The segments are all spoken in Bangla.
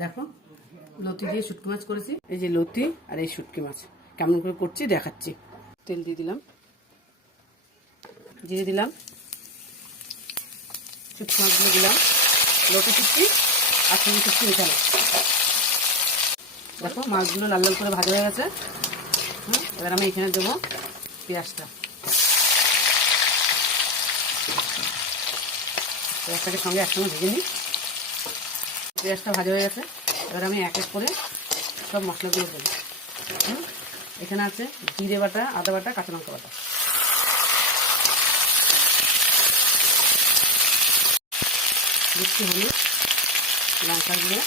দেখো লতি দিয়ে শুটকি মাছ করেছি। এই যে লতি আর এই শুটকি মাছ কেমন করে করছি দেখাচ্ছি। তেল দিয়ে দিলাম, জিরে দিলাম, শুটকি মাছগুলো দিলাম, লতি শুটকি আর চিংড়ি শুটকি মেশানো। দেখো মাছগুলো লাল লাল করে ভাজা হয়ে গেছে। এবার আমি এখানে দেবো পেঁয়াজটা। পেঁয়াজটাকে সঙ্গে একসঙ্গে ভেজে নিই। পেঁয়াজটা ভাজা হয়ে গেছে। এবার আমি এক এক করে সব মশলাগুলো দেবো। এখানে আছে জিরে বাটা, আদা বাটা, কাঁচা লঙ্কা বাটা, মিষ্টি, হলুদ, লঙ্কা দিয়ে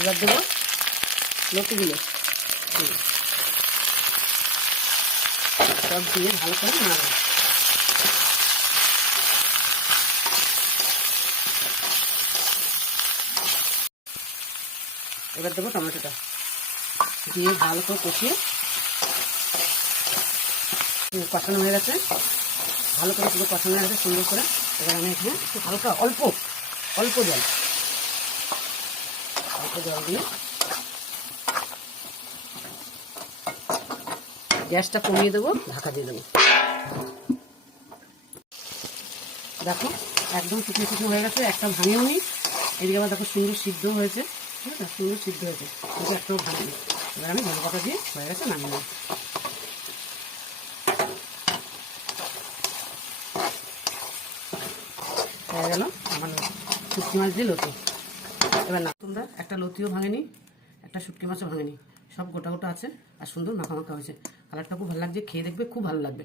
এবার দেবো লতিগুলো, সব দিয়ে ভালো করে নাড়াবো। এবার দেবো টমেটোটা দিয়ে ভালো করে কষিয়ে, কষানো হয়ে গেছে, ভালো করে পুরো কষানো হয়ে গেছে সুন্দর করে। এবার আমি এখানে একটু হালকা অল্প অল্প জল দিয়ে গ্যাসটা কমিয়ে দেবো, ঢাকা দিয়ে দেবো। দেখো একদম শুকনো শুকনো হয়ে গেছে, একটা ভাঙেও নি। এদিকে আবার দেখো সুন্দর সিদ্ধ হয়েছে, ঠিক আছে, সুন্দর সিদ্ধ হয়েছে, কিন্তু একটাও ভাঙেনি। এবার আমি ধনে পাতা দিয়ে হয়ে গেছে, নামিয়ে নেব। হয়ে গেল আমার শুটকি মাছ দিয়ে লতি। এবার না তোমরা একটা লতিও ভাঙেনি, একটা শুটকি মাছও ভাঙেনি, সব গোটা গোটা আছে আর সুন্দর মাখা মাখা হয়েছে। কালারটা খুব ভালো লাগছে, খেয়ে দেখবে খুব ভালো লাগবে।